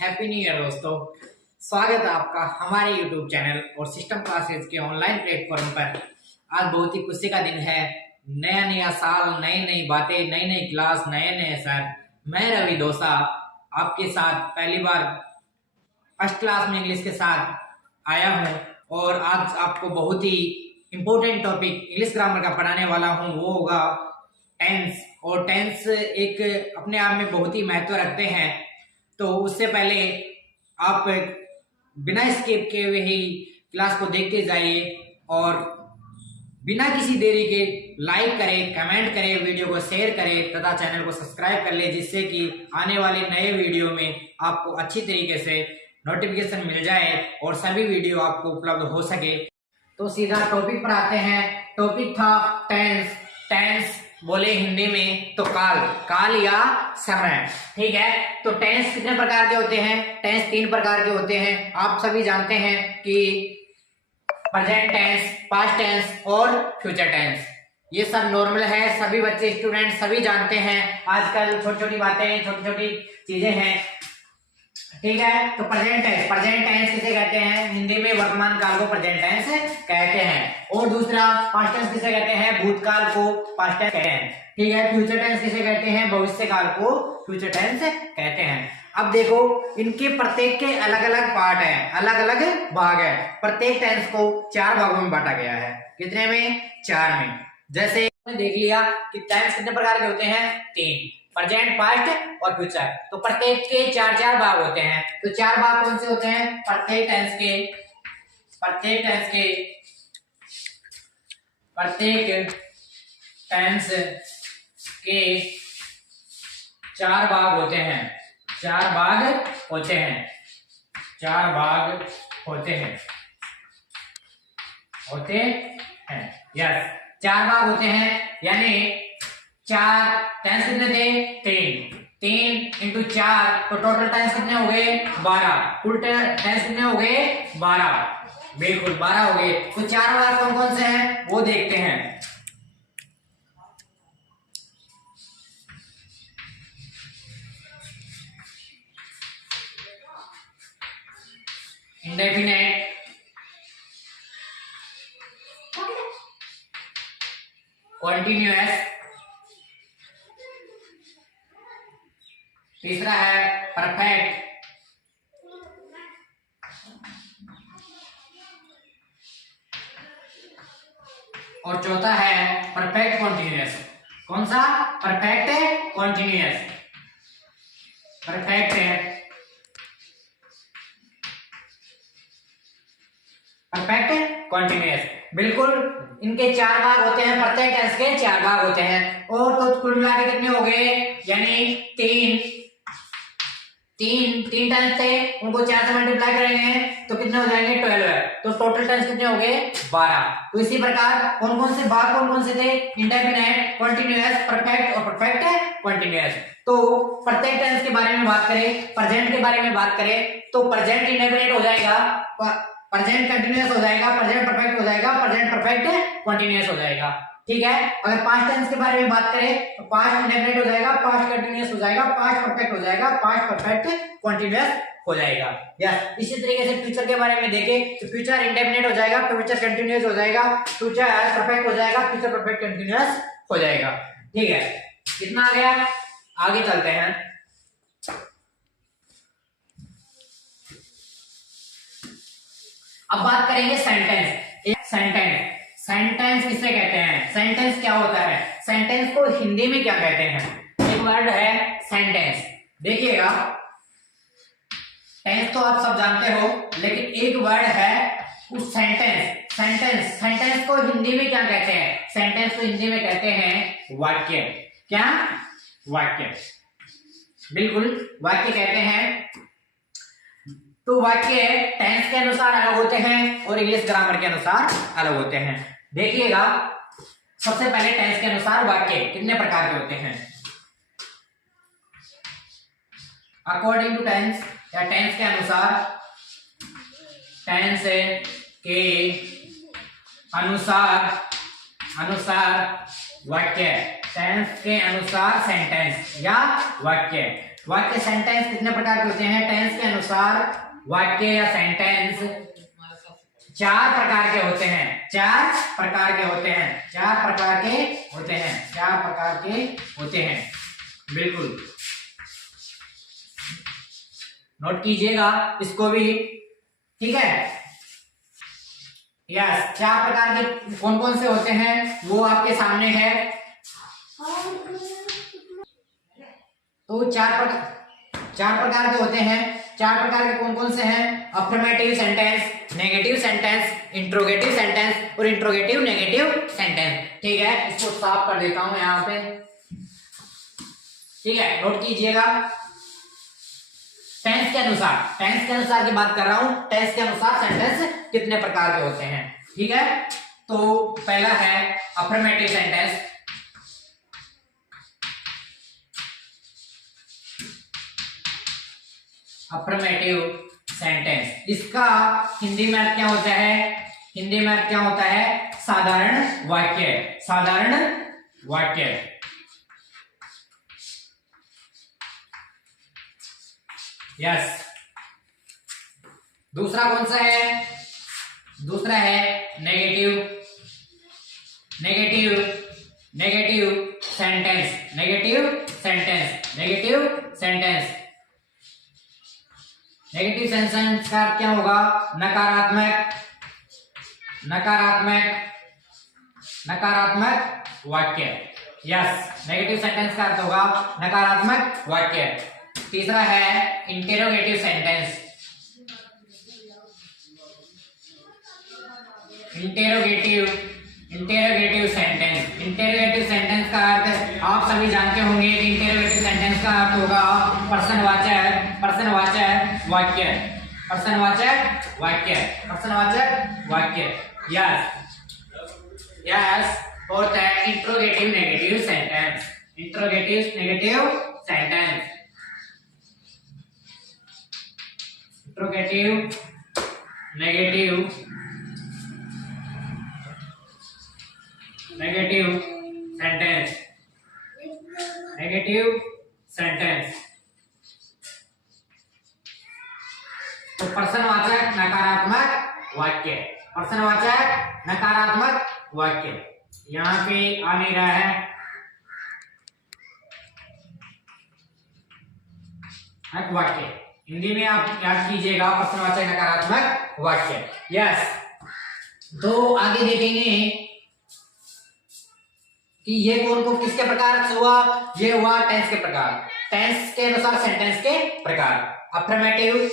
Happy new year दोस्तों। स्वागत है आपका हमारे यूट्यूब चैनल और सिस्टम क्लासेस के ऑनलाइन प्लेटफॉर्म पर। आज बहुत ही खुशी का दिन है। नया नया साल, नई नई बातें, नई नई क्लास, नए नए सर। मैं रवि दोसा आपके साथ पहली बार फर्स्ट क्लास में इंग्लिश के साथ आया हूँ और आज आपको बहुत ही इम्पोर्टेंट टॉपिक इंग्लिश ग्रामर का पढ़ाने वाला हूँ। वो होगा टेंस। और टेंस एक अपने आप में बहुत ही महत्व रखते हैं। तो उससे पहले आप बिना स्किप किए हुए ही क्लास को देखते जाइए और बिना किसी देरी के लाइक करें, कमेंट करें, वीडियो को शेयर करें तथा चैनल को सब्सक्राइब कर ले, जिससे कि आने वाले नए वीडियो में आपको अच्छी तरीके से नोटिफिकेशन मिल जाए और सभी वीडियो आपको उपलब्ध हो सके। तो सीधा टॉपिक पर आते हैं। टॉपिक था टेंस। टेंस बोले हिंदी में तो काल, काल या समय। ठीक है, तो टेंस कितने प्रकार के होते हैं? टेंस 3 प्रकार के होते हैं। आप सभी जानते हैं कि प्रेजेंट टेंस, पास्ट टेंस और फ्यूचर टेंस। ये सब नॉर्मल है, सभी बच्चे, स्टूडेंट सभी जानते हैं। आजकल छोटी छोटी बातें, छोटी छोटी चीजें हैं। ठीक है, तो प्रेजेंट टेंस, प्रेजेंट टेंस किसे कहते हैं? हिंदी में वर्तमान काल को प्रेजेंट टेंस कहते हैं। और दूसरा पास्ट टेंस किसे कहते हैं? भूतकाल को पास्ट टेंस कहते हैं। ठीक है, फ्यूचर टेंस किसे कहते हैं? भविष्य काल को फ्यूचर टेंस कहते हैं। अब देखो, इनके प्रत्येक के अलग अलग पार्ट है, अलग अलग भाग है। प्रत्येक टेंस को 4 भागों में बांटा गया है। कितने में? 4 में। जैसे देख लिया कि टेंस कितने प्रकार के होते हैं? 3, प्रेजेंट, पास्ट और फ्यूचर। तो प्रत्येक के 4 भाग होते हैं। तो 4 भाग कौन से होते हैं? प्रत्येक टेंस के 4 भाग होते हैं। 4 भाग होते हैं। 4 भाग होते हैं। यस, 4 भाग होते हैं। यानी 4 टेंस कितने थे? 3 इंटू 4, तो टोटल टेंस कितने हो गए? 12। फुल टेंस कितने हो गए? 12। बिल्कुल 12 हो गए। तो 4 भाग कौन कौन से हैं वो देखते हैं। इंडेफिनेट, कॉन्टिन्यूअस, तीसरा है परफेक्ट, और चौथा है परफेक्ट कॉन्टिन्यूअस। कौन सा? Perfect continuous. Perfect continuous. बिल्कुल, इनके 4 भाग होते हैं। प्रत्येक टेंस के 4 भाग होते हैं। और तो कुल मिला के कितने हो गए? यानी 3 टेंस थे, उनको 4 से मल्टीप्लाई करेंगे तो कितने हो जाएंगे? 12। तो टोटल टेंस कितने हो गए? 12। तो इसी प्रकार कौन कौन से भाग कौन कौन से थे? इंडेफिनेट, कॉन्टिन्यूअस, परफेक्ट और परफेक्ट कॉन्टिन्यूअस। तो प्रत्येक टेंस के बारे में बात करें, प्रेजेंट के बारे में बात करें तो प्रेजेंट इंडेफिनेट हो जाएगा, प्रेजेंट कंटिन्यूअस हो जाएगा, प्रेजेंट परफेक्ट हो जाएगा, प्रेजेंट परफेक्ट कॉन्टिन्यूअस हो जाएगा। ठीक है, अगर पास्ट टेंस के बारे में बात करें तो पास्ट इंडेफिनिट हो जाएगा, पास्ट कंटीन्यूअस हो जाएगा, पास्ट परफेक्ट हो जाएगा, पास्ट परफेक्ट कॉन्टिन्यूअस हो जाएगा। यस, इसी तरीके से फ्यूचर के बारे में देखें तो फ्यूचर इंडेफिनिट हो जाएगा, फ्यूचर कंटीन्यूअस हो जाएगा, फ्यूचर परफेक्ट हो जाएगा, फ्यूचर परफेक्ट कंटीन्यूअस हो जाएगा। ठीक है, कितना आ गया? आगे चलते हैं। अब बात करेंगे सेंटेंस। सेंटेंस किसे कहते हैं? सेंटेंस क्या होता है? सेंटेंस को हिंदी में क्या कहते हैं? एक वर्ड है सेंटेंस। देखिएगा, टेंस तो आप सब जानते हो, लेकिन एक वर्ड है उस सेंटेंस को हिंदी में क्या कहते हैं? सेंटेंस को हिंदी में कहते हैं वाक्य। क्या? वाक्य। बिल्कुल, वाक्य कहते हैं। तो वाक्य टेंस के अनुसार अलग होते हैं और इंग्लिश ग्रामर के अनुसार अलग होते हैं। देखिएगा, सबसे पहले टेंस के अनुसार वाक्य कितने प्रकार के होते हैं? अकॉर्डिंग टू टेंस या टेंस के अनुसार, टेंस के अनुसार वाक्य, टेंस के अनुसार सेंटेंस या वाक्य। वाक्य सेंटेंस कितने प्रकार के होते हैं? टेंस के अनुसार वाक्य या सेंटेंस 4 प्रकार के होते हैं। 4 प्रकार के होते हैं। 4 प्रकार के होते हैं। 4 प्रकार के होते हैं। बिल्कुल नोट कीजिएगा इसको भी, ठीक है। यस, 4 प्रकार के कौन कौन से होते हैं वो आपके सामने है। तो 4 प्रकार के होते हैं। 4 प्रकार के कौन कौन से हैं? Affirmative sentence, negative sentence, interrogative sentence और इंट्रोगेटिव नेगेटिव सेंटेंस। ठीक है, इसको साफ कर देता हूं यहां पे, ठीक है। नोट कीजिएगा। टेंस के अनुसार की बात कर रहा हूं। टेंस के अनुसार सेंटेंस कितने प्रकार के होते हैं, ठीक है। तो पहला है अफर्मेटिव सेंटेंस। अफर्मेटिव सेंटेंस, इसका हिंदी में क्या होता है? हिंदी में क्या होता है? साधारण वाक्य। साधारण वाक्य। यस। दूसरा कौन सा है? दूसरा है नेगेटिव सेंटेंस। नेगेटिव सेंटेंस का क्या होगा? नकारात्मक वाक्य। यस, नेगेटिव सेंटेंस का अर्थ होगा नकारात्मक वाक्य। तीसरा है इंटेरोगेटिव सेंटेंस। इंटेरोगेटिव सेंटेंस का अर्थ आप सभी जानते होंगे कि इंटेरोगेटिव सेंटेंस का अर्थ होगा प्रश्नवाचक वाक्य। यस। और interrogative negative sentence. Negative sentence. तो प्रश्नवाचक नकारात्मक वाक्य यहां पे आ नहीं रहा है। वाक्य हिंदी में आप याद कीजिएगा, प्रश्नवाचक नकारात्मक वाक्य। यस। तो आगे देखेंगे कि ये कौन को किसके प्रकार हुआ? ये हुआ टेंस के प्रकार। टेंस के अनुसार सेंटेंस के प्रकार। अफर्मेटिव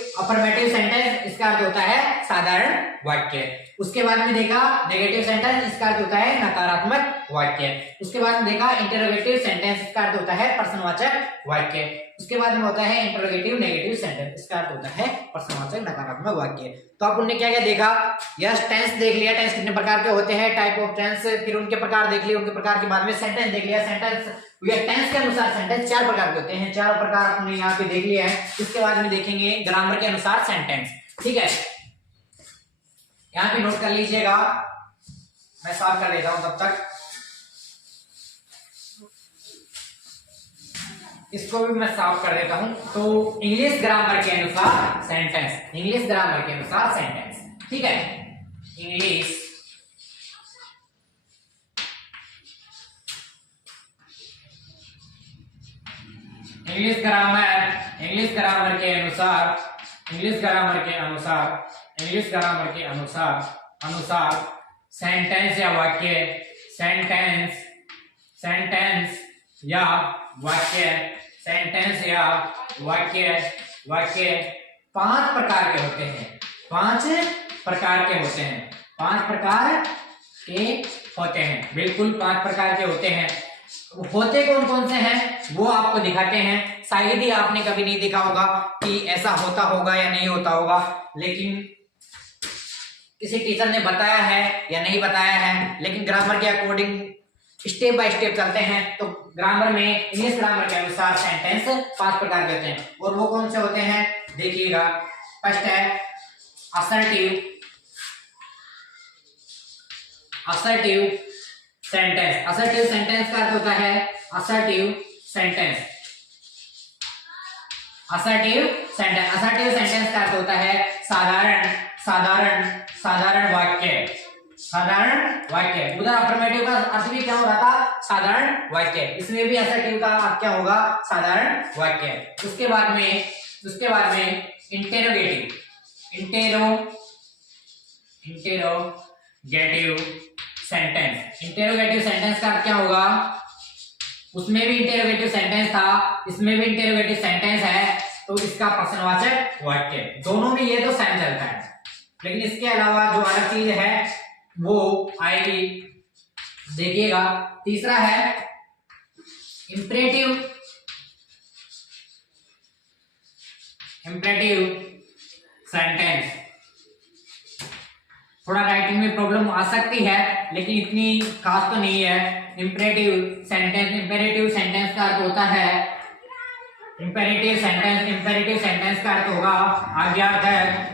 सेंटेंस, इसका अर्थ होता है साधारण वाक्य। उसके बाद में देखा नेगेटिव सेंटेंस, इसका अर्थ होता है नकारात्मक वाक्य। उसके बाद में देखा इंटरोगेटिव सेंटेंस, इसका अर्थ होता है प्रश्नवाचक वाक्य। उसके बाद में होता है इंटरोगेटिव नेगेटिव सेंटेंस, इसका अर्थ होता है प्रश्नवाचक नकारात्मक वाक्य। तो आप उनने क्या क्या देखा? यस, टेंस देख लिया, टेंस कितने प्रकार के होते हैं, टाइप ऑफ टेंस, फिर उनके प्रकार देख लिए, उनके प्रकार के बाद में सेंटेंस देख लिया। टेंस के अनुसार सेंटेंस 4 प्रकार के होते हैं। 4 प्रकार आपने यहाँ पे देख लिया है। इसके बाद में देखेंगे ग्रामर के अनुसार सेंटेंस, ठीक है। यहाँ पे नोट कर लीजिएगा, मैं साफ कर लेता हूं तब तक। इसको भी मैं साफ कर देता हूं। तो इंग्लिश ग्रामर के अनुसार सेंटेंस, ठीक है। इंग्लिश ग्रामर के अनुसार सेंटेंस या वाक्य 5 प्रकार के होते हैं। 5 प्रकार के होते हैं। बिल्कुल 5 प्रकार के होते हैं। होते कौन कौन से हैं वो आपको दिखाते हैं। शायद ही आपने कभी नहीं देखा होगा कि ऐसा होता होगा या नहीं होता होगा, लेकिन किसी टीचर ने बताया है या नहीं बताया है। लेकिन ग्रामर के अकॉर्डिंग स्टेप बाय स्टेप चलते हैं। तो ग्रामर में, इंग्लिश ग्रामर के अनुसार सेंटेंस 5 प्रकार के होते हैं। और वो कौन से होते हैं देखिएगा। फर्स्ट है असर्टिव सेंटेंस। असर्टिव सेंटेंस का अर्थ होता है assertive sentence. Assertive sentence, assertive sentence का अर्थ होता है साधारण साधारण साधारण वाक्य, साधारण वाक्य। उधर अफर्मेटिव का अर्थ भी क्या हो रहा था, साधारण वाक्य। इसमें भी असर्टिव का अर्थ क्या होगा, साधारण वाक्य। उसके बाद में interrogative, interrogative sentence. Interrogative sentence का अर्थ क्या होगा, उसमें भी इंटेरोगेटिव सेंटेंस था, इसमें भी इंटेरोगेटिव सेंटेंस है, तो इसका प्रश्नवाचक वाक्य। दोनों में ये तो सेम चलता है, लेकिन इसके अलावा जो अलग चीज है वो आएगी, देखिएगा। तीसरा है इंपरेटिव सेंटेंस। थोड़ा राइटिंग में प्रॉब्लम आ सकती है, लेकिन इतनी खास तो नहीं है। इंपरेटिव सेंटेंस का अर्थ होता है, इंपेरेटिव सेंटेंस का अर्थ होगा आज्ञार्थक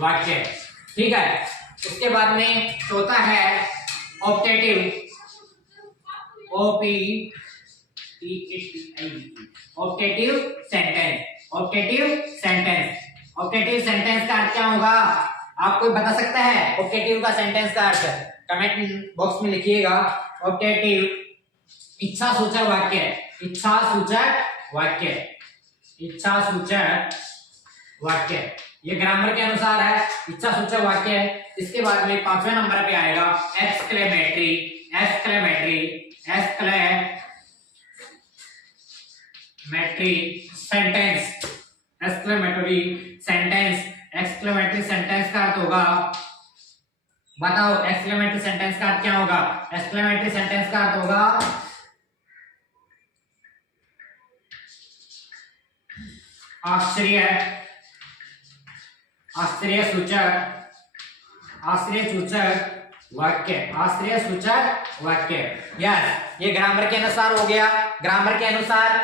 वाक्य, ठीक है। उसके बाद में चौथा है ऑप्टेटिव, ऑप्टेटिव सेंटेंस का अर्थ क्या होगा, आप कोई बता सकता है ऑप्टेटिव का सेंटेंस का अर्थ? कमेंट बॉक्स में लिखिएगा। ऑप्टेटिव इच्छा सूचक वाक्य, ये ग्रामर के अनुसार है इच्छा सूचक वाक्य। इसके बाद में 5वें नंबर पे आएगा एक्सक्लेमेटरी सेंटेंस का अर्थ होगा, बताओ एक्सक्लेमेटरी सेंटेंस का अर्थ क्या होगा? एक्सक्लेमेटरी सेंटेंस का अर्थ होगा आश्चर्य सूचक वाक्य। यस, ये ग्रामर के अनुसार हो गया। ग्रामर के अनुसार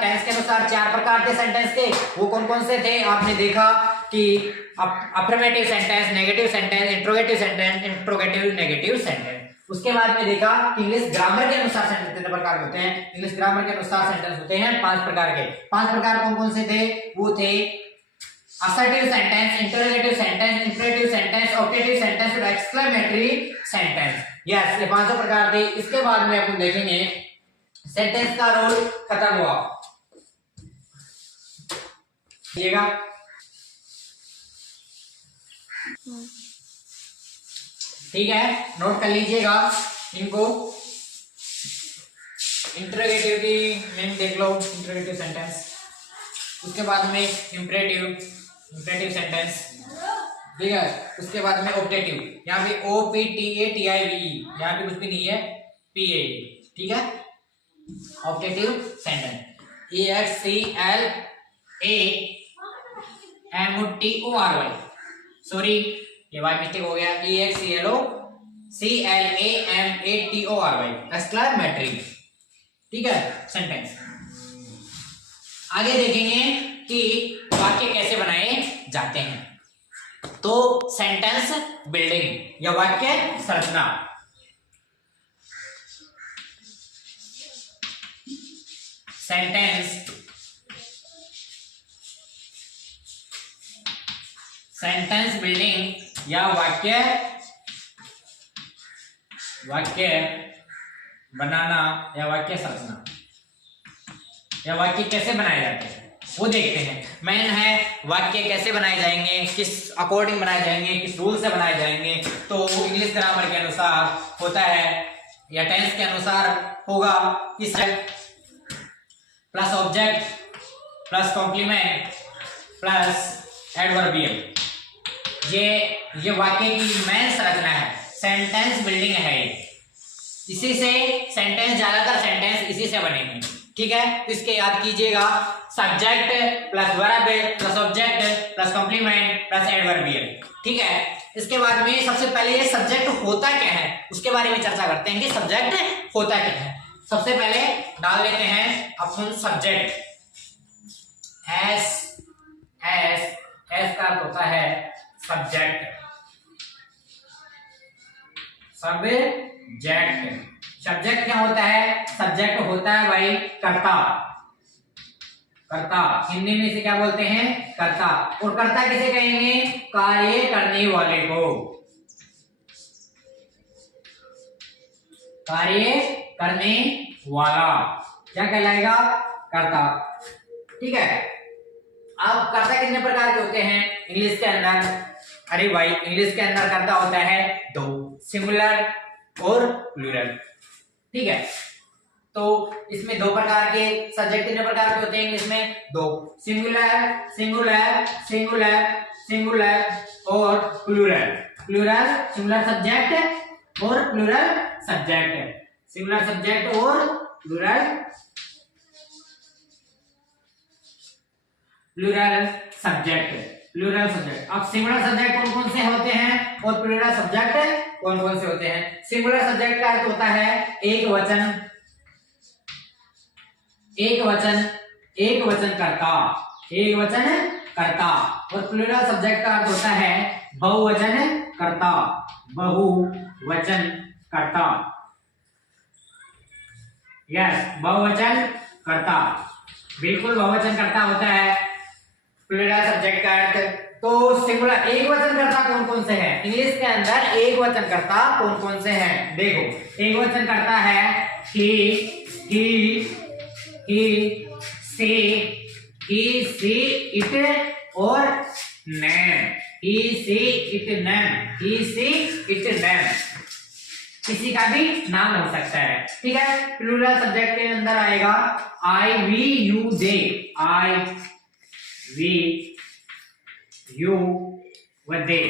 टेंस के अनुसार 4 प्रकार के सेंटेंस थे। वो कौन कौन से थे? आपने देखा कि affirmative sentence, negative sentence, interrogative negative sentence. उसके बाद में देखा कि इंग्लिश ग्रामर के अनुसार सेंटेंस कितने प्रकार के होते हैं। इंग्लिश ग्रामर के अनुसार सेंटेंस होते हैं 5 प्रकार के। 5 प्रकार कौन कौन से थे? वो थे assertive sentence, interrogative sentence, imperative sentence, optative sentence और exclamatory sentence। यस, ये 5 प्रकार थे। इसके बाद में अपन देखेंगे सेंटेंस का रोल खत्म हुआ, देखिएगा। ठीक है, नोट कर लीजिएगा इनको। इंटरोगेटिव की नेम देख लो, इंटरोगेटिव सेंटेंस। उसके बाद में इंपरेटिव सेंटेंस, ठीक है। उसके बाद में ऑप्टेटिव, यहाँ पे OPTATIVE, यहाँ पे कुछ भी नहीं है, PA, ठीक है। ऑप्टेटिव सेंटेंस EXCLAMOTORY, सॉरी ये वाई मिस्टेक हो गया, EXCLAMATORY, एक्सक्लेमेटरी, ठीक है सेंटेंस। आगे देखेंगे कि वाक्य कैसे बनाए जाते हैं। तो सेंटेंस बिल्डिंग या वाक्य संरचना। सेंटेंस बिल्डिंग या वाक्य बनाना या वाक्य संरचना, या वाक्य कैसे बनाए जाते हैं वो देखते हैं। मेन है वाक्य कैसे बनाए जाएंगे, किस अकॉर्डिंग बनाए जाएंगे, किस रूल से बनाए जाएंगे। तो इंग्लिश ग्रामर के अनुसार होता है या टेंस के अनुसार होगा कि plus object plus complement plus adverbial. ये वाक्य की मेन संरचना है, सेंटेंस बिल्डिंग है ये। इसी से सेंटेंस, ज्यादातर सेंटेंस इसी से बनेंगे, ठीक है। तो इसके याद कीजिएगा, subject plus verb plus object plus complement plus adverbial, ठीक है। इसके बाद में सबसे पहले ये सब्जेक्ट होता क्या है उसके बारे में चर्चा करते हैं कि सब्जेक्ट होता क्या है। सबसे पहले डाल लेते हैं अपन सब्जेक्ट, एस का अर्थ होता है सब्जेक्ट, सब्जेक्ट क्या होता है? सब्जेक्ट होता है भाई कर्ता। कर्ता हिंदी में इसे क्या बोलते हैं? कर्ता। और कर्ता किसे कहेंगे? कार्य करने वाले को। कार्य करने वाला क्या कहलाएगा? कर्ता। ठीक है। अब कर्ता कितने प्रकार के होते हैं इंग्लिश के अंदर? अरे भाई इंग्लिश के अंदर कर्ता होता है दो, सिंगुलर और प्लूरल। ठीक है। तो इसमें दो प्रकार के सब्जेक्ट कितने प्रकार के होते हैं इंग्लिश में? दो, सिंगुलर सिंगुलर सिंगुलर सिंगुलर और प्लूरल। प्लूरल सिंगुलर सब्जेक्ट और प्लूरल सब्जेक्ट। सिंगुलर सब्जेक्ट और plural plural subject. Plural subject. अब सिंगुलर सब्जेक्ट कौन कौन से होते हैं और प्लूरल सब्जेक्ट कौन कौन से होते हैं? सिंगुलर सब्जेक्ट का अर्थ होता है एक वचन, एक वचन, एक वचन कर्ता, एक वचन कर्ता। और प्लूरल सब्जेक्ट का अर्थ होता है बहुवचन कर्ता, बहुवचन कर्ता। यस, बहुवचन कर्ता, बिल्कुल बहुवचन कर्ता होता है प्लूरल सब्जेक्ट का अर्थ। तो सिंगुलर एक वचन कर्ता कौन कौन से हैं इंग्लिश के अंदर? एक वचन कर्ता कौन कौन से हैं? देखो, एक वचन कर्ता है he, she, it और them। he, she, it, them। he, she, it, them। किसी का भी नाम हो सकता है। ठीक है। प्लूरल सब्जेक्ट के अंदर आएगा I, we, you, they। I, we, you व they।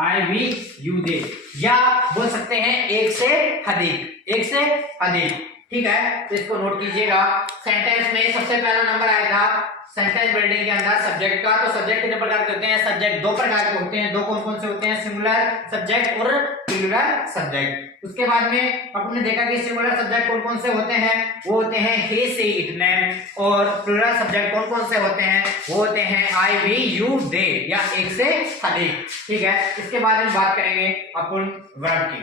I, we, you, they। या बोल सकते हैं एक से अधिक, एक से अधिक। ठीक है। तो इसको नोट कीजिएगा। सेंटेंस में सबसे पहला नंबर आएगा सेंटेंस बिल्डिंग के अंदर सब्जेक्ट का। तो सब्जेक्ट कितने प्रकार के होते हैं? सब्जेक्ट दो प्रकार के होते हैं। दो कौन कौन से होते हैं? सिंगुलर सब्जेक्ट और प्लूरल सब्जेक्ट। उसके बाद में आपने देखा कि सिंगुलर सब्जेक्ट कौन कौन से होते हैं? वो होते हैं he, she, it, them। और प्लूरल सब्जेक्ट कौन कौन से होते हैं? वो होते हैं I, we, you, they या एक से अधिक। ठीक है। इसके बाद में बात करेंगे अपन वर्ब की।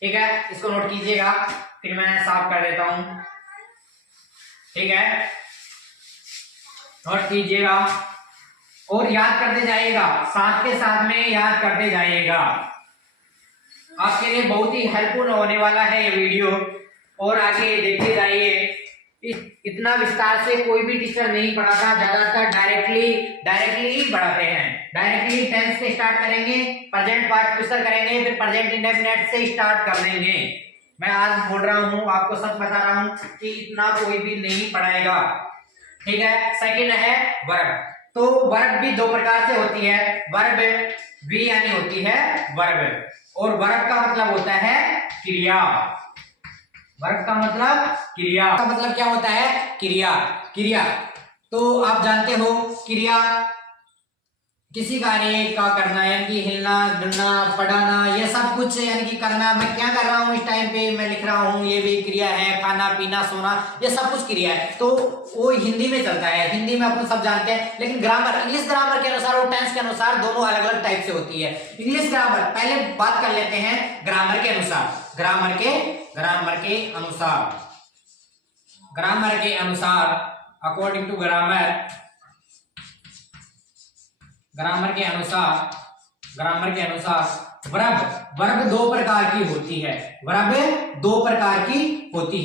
ठीक है। इसको नोट कीजिएगा, फिर मैं साफ कर देता हूं। ठीक है, नोट कीजिएगा और याद करते जाइएगा, साथ के साथ में याद करते जाइएगा। आपके लिए बहुत ही हेल्पफुल होने वाला है ये वीडियो और आगे देखते जाइए। इतना विस्तार से कोई भी टीचर नहीं पढ़ाता, ज्यादातर डायरेक्टली ही पढ़ाते हैं। डायरेक्टली टेंस से स्टार्ट करेंगे, प्रेजेंट पार्टिसिपल करेंगे, फिर प्रेजेंट इंडेफिनिट से स्टार्ट कर लेंगे। मैं आज बोल रहा हूँ, आपको सच बता रहा हूँ कि इतना कोई भी नहीं पढ़ाएगा। ठीक है। सेकंड है वर्ब। तो वर्ब भी दो प्रकार से होती है। वर्ब भी यानी होती है वर्ब, और वर्ब का मतलब होता है क्रिया। वर्ब का मतलब क्रिया का मतलब क्या होता है? क्रिया। क्रिया तो आप जानते हो, क्रिया किसी कार्य का करना, यानी कि हिलना, डुलना, पढ़ाना, ये सब कुछ यानी कि करना। मैं क्या कर रहा हूँ इस टाइम पे, मैं लिख रहा हूँ, ये भी क्रिया है। खाना पीना सोना, ये सब कुछ क्रिया है। तो वो हिंदी में चलता है, हिंदी में अपन सब जानते हैं। लेकिन ग्रामर, इंग्लिश ग्रामर के अनुसार और टेंस के अनुसार दोनों अलग अलग टाइप से होती है। इंग्लिश ग्रामर पहले बात कर लेते हैं ग्रामर के अनुसार। ग्रामर के अनुसार अकॉर्डिंग टू ग्रामर के अनुसार वर्ब दो प्रकार की होती है। वर्ब दो प्रकार की होती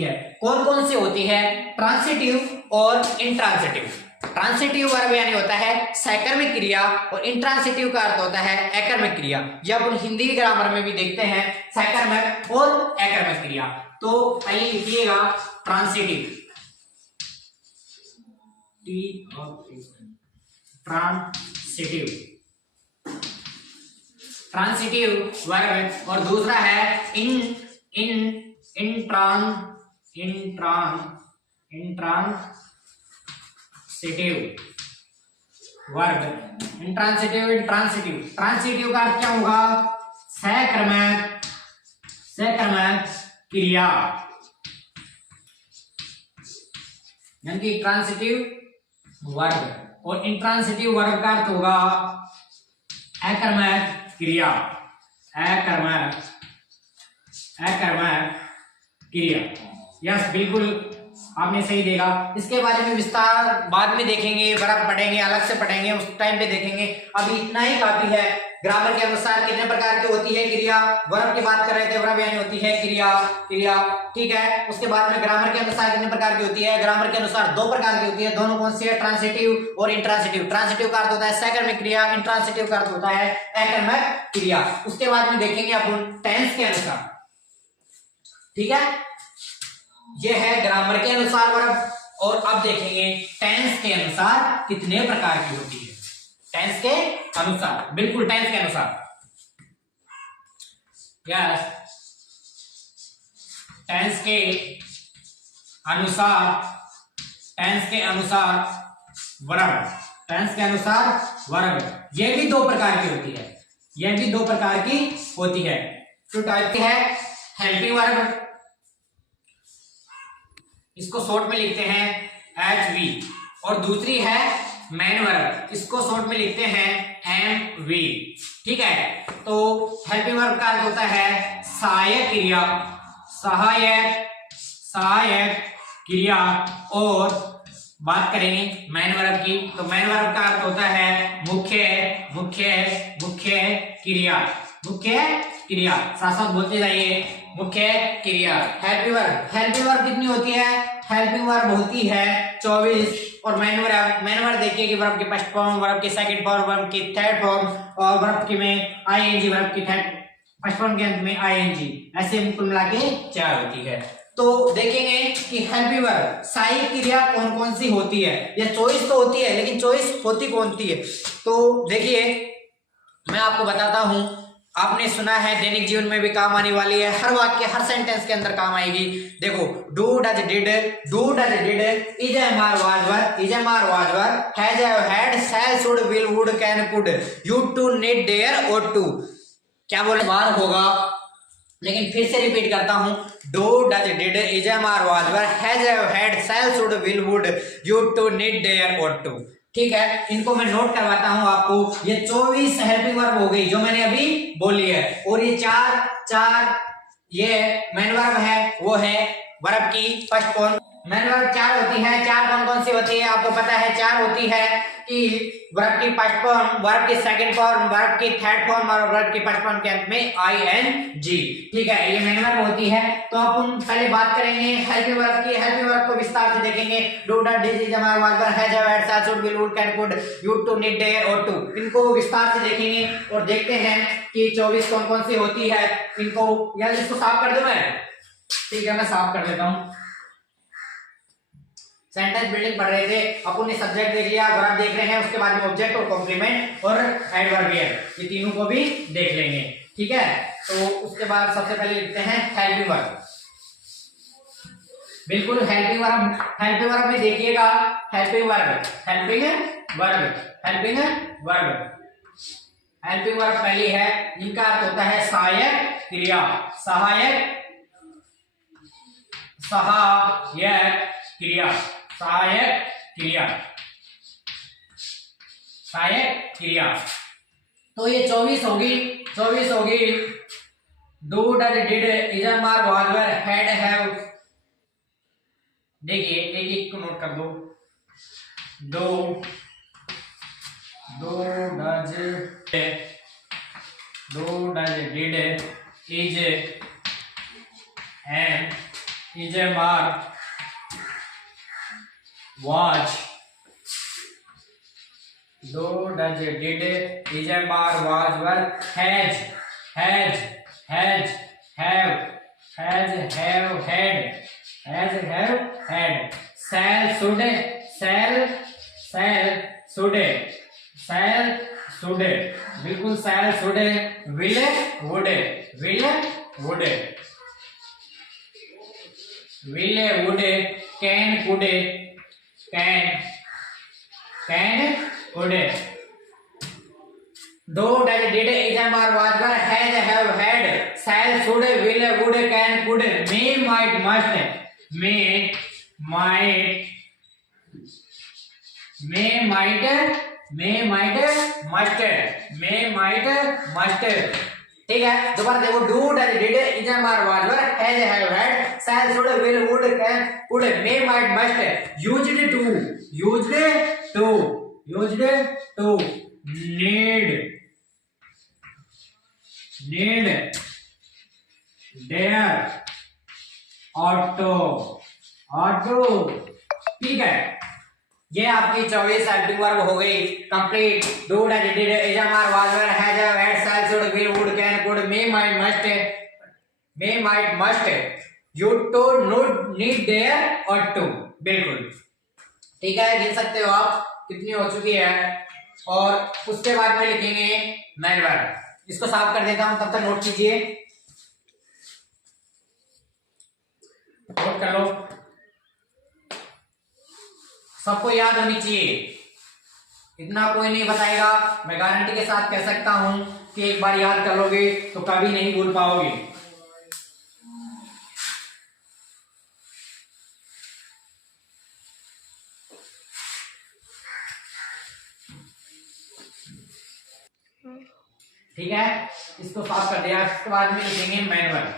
है। कौन कौन सी होती है? ट्रांसिटिव और इंट्रांसिटिव। ट्रांसिटिव वर्ब यानी होता है सकर्मक क्रिया, और इंट्रांसिटिव का अर्थ होता है एकर्मक क्रिया। जब हम हिंदी ग्रामर में भी देखते हैं सकर्मक और एकर्मक क्रिया। तो आइए लिखिएगा ट्रांसिटिव। ट्रांसिटिव वर्ब, और दूसरा है इंट्रांसिटिव वर्ब। ट्रांसिटिव का अर्थ क्या होगा? सकर्मक क्रिया, यानी कि ट्रांसिटिव वर्ब। और इंट्रांसिटिव वर्ब का अर्थ होगा एकर्मक क्रिया। अकर्मक क्रिया। यस, बिल्कुल आपने सही देखा। इसके बारे में विस्तार बाद में देखेंगे, वर्ब पढ़ेंगे, अलग से पढ़ेंगे, उस टाइम पे देखेंगे। अभी इतना ही काफी है। ग्रामर के अनुसार कितने प्रकार की होती है क्रिया, वर्ब की बात कर रहे थे, वर्ब यानी होती है क्रिया, ठीक है। उसके बाद में ग्रामर के अनुसार कितने प्रकार की होती है, ग्रामर के अनुसार 2 प्रकार की होती है। दोनों कौन सी है, ट्रांसिटिव और इंट्रांसिटिव। ट्रांसिटिव का अर्थ होता है सकर्मक क्रिया, इंट्रांसिटिव का अर्थ होता है अकर्मक क्रिया। उसके बाद में देखेंगे अपन टेंस के अनुसार, ठीक है। ये है ग्रामर के अनुसार वर्ब, और अब देखेंगे टेंस के अनुसार कितने प्रकार की होती है। टेंस के अनुसार, बिल्कुल टेंस के अनुसार, यस, टेंस के अनुसार, टेंस के अनुसार वर्ब, टेंस के अनुसार वर्ब। ये भी 2 प्रकार की होती है, ये भी 2 प्रकार की होती है। तो टाइप की है हेल्पिंग वर्ब, इसको शॉर्ट में लिखते हैं HV, और दूसरी है मेन वर्ब, इसको शॉर्ट में लिखते हैं MV, ठीक है। तो हेल्पिंग वर्ब का अर्थ होता है सहायक क्रिया, सहायक क्रिया। और बात करेंगे मेन वर्ब की, तो मेन वर्ब का अर्थ होता है मुख्य क्रिया, साथ साथ बोलते जाइए, मुख्य क्रिया। हेल्पिंग वर्ब कितनी होती है, हेल्पिंग वर्ब होती है 24। और मेन वर्ब देखिए कि वर्ब की फर्स्ट फॉर्म, वर्ब की सेकंड फॉर्म, वर्ब की थर्ड फॉर्म, और वर्ब की में आईएनजी, वर्ब की फर्स्ट फॉर्म के अंत में आईएनजी, ऐसे कुल मिला के 4 होती है। तो देखेंगे कि हेल्पिंग वर्ब सहायक क्रिया कौन कौन सी होती है। ये चॉइस तो होती है, लेकिन चॉइस होती कौन सी है, तो देखिए मैं आपको बताता हूं। आपने सुना है दैनिक जीवन में भी काम आने वाली है, हर वाक्य, हर सेंटेंस के अंदर काम आएगी। देखो, do does did, is am are was were, has had, shall should will would can could, यू to need dare ought to. क्या बोले, बार होगा, लेकिन फिर से रिपीट करता हूं। Do does did, is am are was were, has had, shall should will would, यू to need dare ought to, ठीक है। इनको मैं नोट करवाता हूं आपको। ये 24 हेल्पिंग वर्ब हो गई जो मैंने अभी बोली है, और ये चार ये मेन वर्ब है, वो है वर्ब की फर्स्ट फॉर्म। मेन वर्ब 4 होती है। 4 कौन कौन सी होती है आपको पता है। 4 होती है कि वर्ब की फर्स्ट फॉर्म, वर्ब की सेकंड फॉर्म, वर्ब की थर्ड फॉर्म, और वर्ब की फर्स्ट फॉर्म के अंत में आईएनजी, ठीक है। ये मेन वर्ब होती है। तो अपन पहले बात करेंगे हेल्पिंग वर्ब की। हेल्पिंग वर्ब को विस्तार से देखेंगे। Do does did is am are was were, has had, shall should will would can could, यू to need dare ought to. इनको विस्तार से देखेंगे और देखते हैं कि 24 कौन कौन सी होती है। इनको यार इसको साफ कर दूं मैं, ठीक है, मैं साफ कर देता हूं। सेंटेंस बिल्डिंग पढ़ रहे थे अपन ने, सब्जेक्ट देख लिया, वर्ब देख रहे हैं, उसके बाद में ऑब्जेक्ट और कॉम्प्लीमेंट और एडवर्बियल, ये तीनों को भी देख लेंगे, ठीक है। तो उसके बाद सबसे पहले लिखते हैं हेल्पिंग वर्ब। बिल्कुल हेल्पिंग वर्ब में देखिएगा, हेल्पिंग वर्ब पहली है, इनका अर्थ होता है सहायक क्रिया, सहायक क्रिया। तो ये 24 होगी। Do does did, is am are was were, had have. देखिए एक एक को नोट कर दो। Do does did, is am are was, do does did, is am are was were, has have, had, shall should, बिल्कुल shall should, will would, can could, do does did, is am are was were, has have had, shall should will would can could, may might must, ठीक है, दोबारा देखो, do does did is are was were has have had shall should will would can could may might must used to need dare ought to. ठीक है, ये आपकी 24 helping verb हो गई complete. Do does did is are was were has had shall should will would can could may might must यू to need dare ought to. बिल्कुल ठीक है, गिन सकते हो आप कितनी हो चुकी है। और उसके बाद में लिखेंगे मैन वर्ब। इसको साफ कर देता हूं, तब तक नोट कीजिए, नोट कर लो, सबको याद होनी चाहिए, इतना कोई नहीं बताएगा। मैं गारंटी के साथ कह सकता हूं कि एक बार याद कर लोगे तो कभी नहीं भूल पाओगे। ठीक है, इसको साफ कर दिया। इसके बाद में लिखेंगे मैन वर्ब।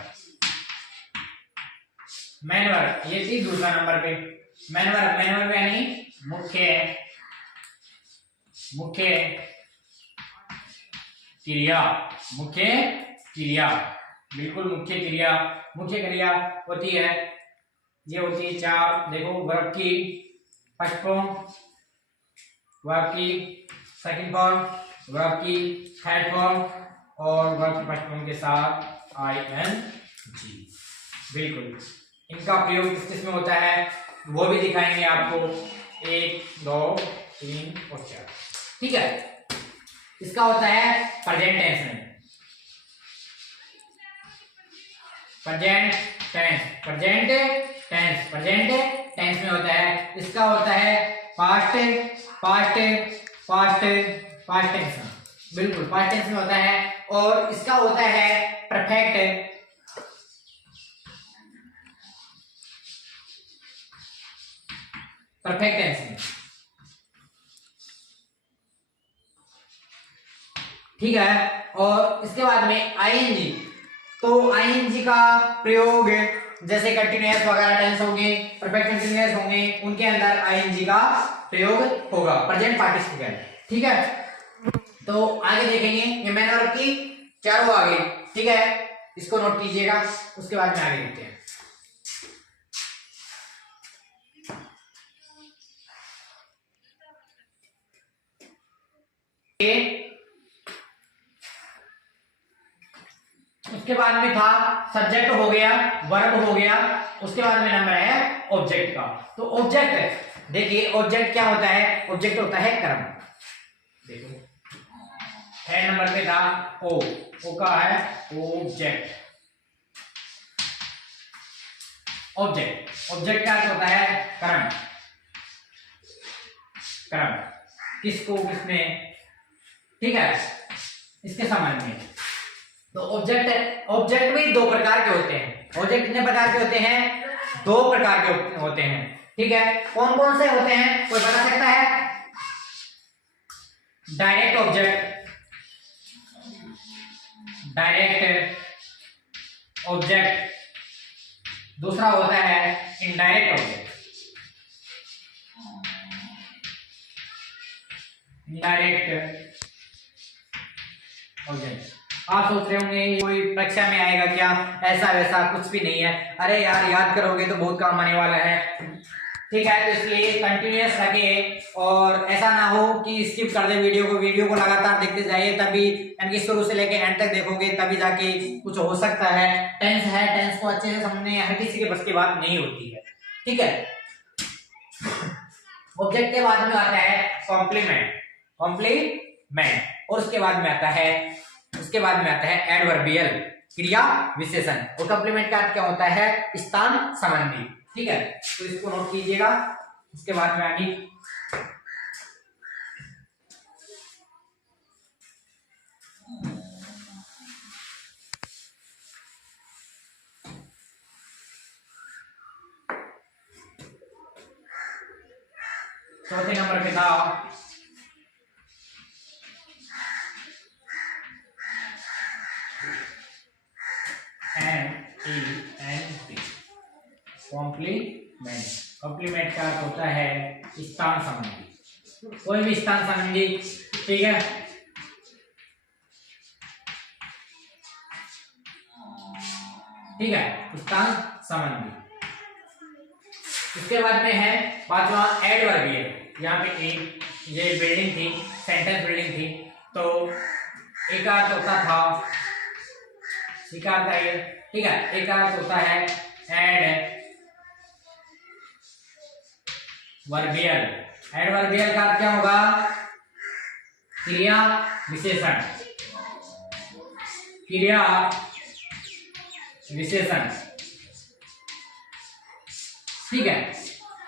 ये थी दूसरा नंबर पे मैन वर्ब यानी मुख्य क्रिया। बिल्कुल मुख्य क्रिया होती है, ये होती है चार। देखो, वर्ब की फर्स्ट फॉर्म, वर्ब की सेकंड फॉर्म, वर्ब की थर्ड फॉर्म और वर्ब की फर्स्ट फॉर्म के साथ ING। बिल्कुल, इनका प्रयोग किस किस में होता है वो भी दिखाएंगे आपको, 1 2 3 और 4। ठीक है, इसका होता है प्रेजेंट टेंस में, प्रेजेंट टेंस में होता है। इसका होता है पास्ट टेंस में, बिल्कुल पास्ट टेंस में होता है। और इसका होता है परफेक्ट टेंस में। ठीक है, और इसके बाद में ING। तो ING का प्रयोग जैसे कंटिन्यूअस वगैरह टेंस होंगे, परफेक्ट कंटिन्यूअस होंगे, उनके अंदर ING का प्रयोग होगा, प्रेजेंट पार्टिसिपल। ठीक है, तो आगे देखेंगे, ये मैन वर्ब की चारों आ गई। ठीक है, इसको नोट कीजिएगा, उसके बाद में आगे देखते हैं। उसके बाद में था सब्जेक्ट हो गया, वर्ब हो गया, उसके बाद में नंबर है ऑब्जेक्ट का। तो ऑब्जेक्ट देखिए, ऑब्जेक्ट क्या होता है? ऑब्जेक्ट होता है कर्म। देखो, है नंबर पे था ओ का है ऑब्जेक्ट। ऑब्जेक्ट का अर्थ होता है कर्म। किसको, किसने, ठीक है, इसके संबंध में। तो ऑब्जेक्ट भी दो प्रकार के होते हैं। ऑब्जेक्ट कितने प्रकार के होते हैं? दो प्रकार के होते हैं। ठीक है, कौन कौन से होते हैं, कोई बता सकता है? डायरेक्ट ऑब्जेक्ट, दूसरा होता है इनडायरेक्ट ऑब्जेक्ट। आप सोच रहे होंगे कोई परीक्षा में आएगा क्या? ऐसा वैसा कुछ भी नहीं है। अरे यार, याद करोगे तो बहुत काम आने वाला है। ठीक है, तो इसलिए कंटिन्यूअस रखिए और ऐसा ना हो कि स्किप कर दे वीडियो को लगातार देखते जाइए, तभी यानी कि शुरू से लेके एंड तक देखोगे तभी जाके कुछ हो सकता है। टेंस को अच्छे से समझने हर किसी के बस की बात नहीं होती है। ठीक है, ऑब्जेक्ट के बाद में आता है कॉम्प्लीमेंट और उसके बाद में आता है एडवर्बियल, क्रिया विशेषण। और कॉम्प्लीमेंट का अर्थ क्या होता है? स्थान संबंधी। ठीक है, तो इसको नोट कीजिएगा। उसके बाद में आगे चौथे नंबर पे था ENT कॉम्प्लीमेंट। कॉम्प्लीमेंट का अर्थ होता है स्थान संबंधी, कोई भी स्थान संबंधी, ठीक है। ठीक है, स्थान संबंधी। इसके बाद में है पांचवा एडवर्बियल। यहाँ पे एक ये बिल्डिंग थी, सेंटेंस बिल्डिंग थी, तो एक अर्थ होता था स्वीकार ये, ठीक है। एक अर्थ होता है एडवर्बियल। एडवर्बियल का अर्थ क्या होगा? क्रिया विशेषण, क्रिया विशेषण, ठीक है।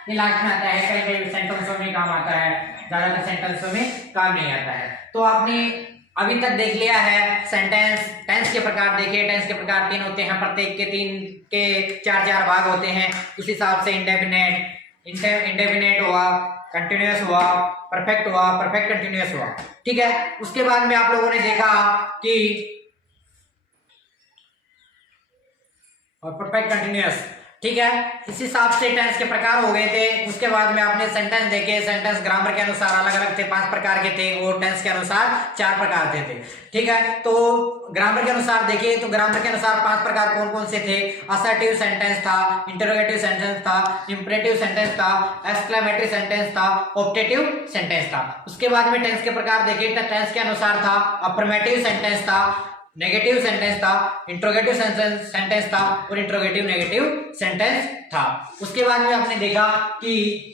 ये लास्ट में आता है, कई कई सेंटेंसों में काम आता है, ज्यादातर सेंटेंसों में काम नहीं आता है। तो आपने अभी तक देख लिया है सेंटेंस, टेंस के प्रकार देखे। टेंस के प्रकार 3 होते हैं, प्रत्येक के 3 के 4 भाग होते हैं। उस हिसाब से इंडेफिनेट हुआ, कंटिन्यूअस हुआ, परफेक्ट हुआ, परफेक्ट कंटिन्यूअस हुआ, ठीक है। उसके बाद में आप लोगों ने देखा कि और परफेक्ट कंटिन्यूअस, ठीक है। इस हिसाब से टेंस के प्रकार हो गए थे। उसके बाद में आपने सेंटेंस देखे, सेंटेंस ग्रामर के अनुसार अलग अलग थे, 5 प्रकार के थे, और टेंस के अनुसार 4 प्रकार थे, ठीक है। तो ग्रामर के अनुसार देखिए, तो ग्रामर के अनुसार 5 प्रकार कौन कौन से थे? असर्टिव सेंटेंस था, इंटरोगेटिव सेंटेंस था, इंपरेटिव सेंटेंस था, एक्सक्लेमेटरी सेंटेंस था, ऑप्टेटिव सेंटेंस था। उसके बाद में टेंस के प्रकार देखिए, तो टेंस के अनुसार था अफर्मेटिव सेंटेंस था, नेगेटिव सेंटेंस था, इंट्रोगेटिव सेंटेंस था, और इंट्रोगेटिव नेगेटिव सेंटेंस था। उसके बाद में आपने देखा कि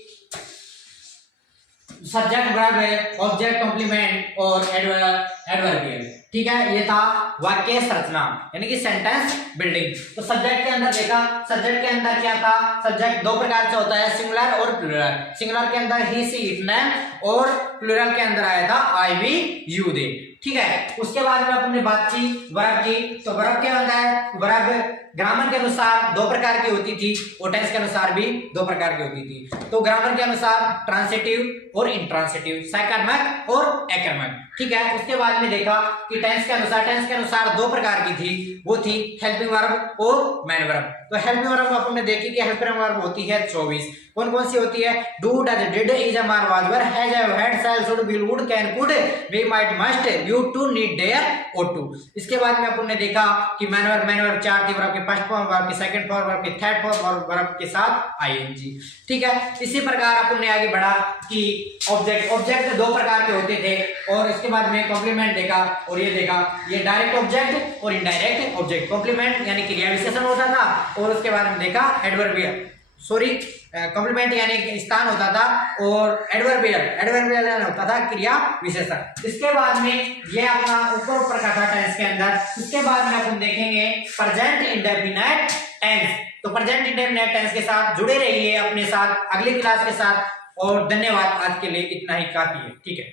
सब्जेक्ट, वर्ब, ऑब्जेक्ट, कॉम्प्लीमेंट और एडवर्बियल, ठीक है। ये था वाक्य संरचना यानी कि सेंटेंस बिल्डिंग। तो सब्जेक्ट के अंदर देखा, सब्जेक्ट के अंदर क्या था? सब्जेक्ट 2 प्रकार से होता है, सिंगुलर और प्लूरल। सिंगुलर के अंदर ही, सी, इट, नेम, और प्लूरल के अंदर आया था आई, वी, यू, दे, ठीक है। उसके बाद में अपने बात की वर्ब की, तो वर्ब क्या होता है? वर्ब ग्रामर के अनुसार 2 प्रकार की होती थी, और टेंस के अनुसार भी 2 प्रकार की होती थी। तो ग्रामर के अनुसार ट्रांसिटिव और इंट्रांसिटिव, सकर्मक और एकर्मक, ठीक है। उसके बाद में देखा कि टेंस के अनुसार 2 प्रकार की थी, वो थी हेल्पिंग वर्ब और मैन वर्ब। तो हेल्पिंग वर्ब आपने देखी कि हेल्पिंग वर्ब होती है 24। कौन कौन सी होती है? Do, does, did, is, are, was, were, has, have, had, shall, should, will, would, can, could, we, might, must, यू, to, need, dare, ought to। इसके बाद में आपने देखा कि मैन वर्ब 4 थी, वर्ब की फर्स्ट फॉर्म, वर्ब की सेकंड फॉर्म, वर्ब की थर्ड फॉर्म, और वर्ब के साथ आईएनजी, ठीक है। इसी प्रकार आपने आगे बढ़ा कि ऑब्जेक्ट 2 प्रकार के होते थे, और इसके बाद में कॉम्प्लीमेंट देखा, और ये देखा, ये डायरेक्ट ऑब्जेक्ट और इनडायरेक्ट ऑब्जेक्ट। कॉम्प्लीमेंट यानी क्रिया विशेषण होता था, और उसके बाद में देखा एडवर्बियल, कॉम्प्लीमेंट यानी स्थान होता था, और एडवर्बियल होता था क्रिया विशेषण। इसके बाद में ये अपना ऊपर का था टेंस के अंदर। उसके बाद में अपन देखेंगे प्रेजेंट इंडेफिनिट टेंस। तो प्रेजेंट इंडेफिनिट टेंस के साथ जुड़े रहिए अपने साथ अगली क्लास के साथ, और धन्यवाद। आज के लिए इतना ही काफी है, ठीक है।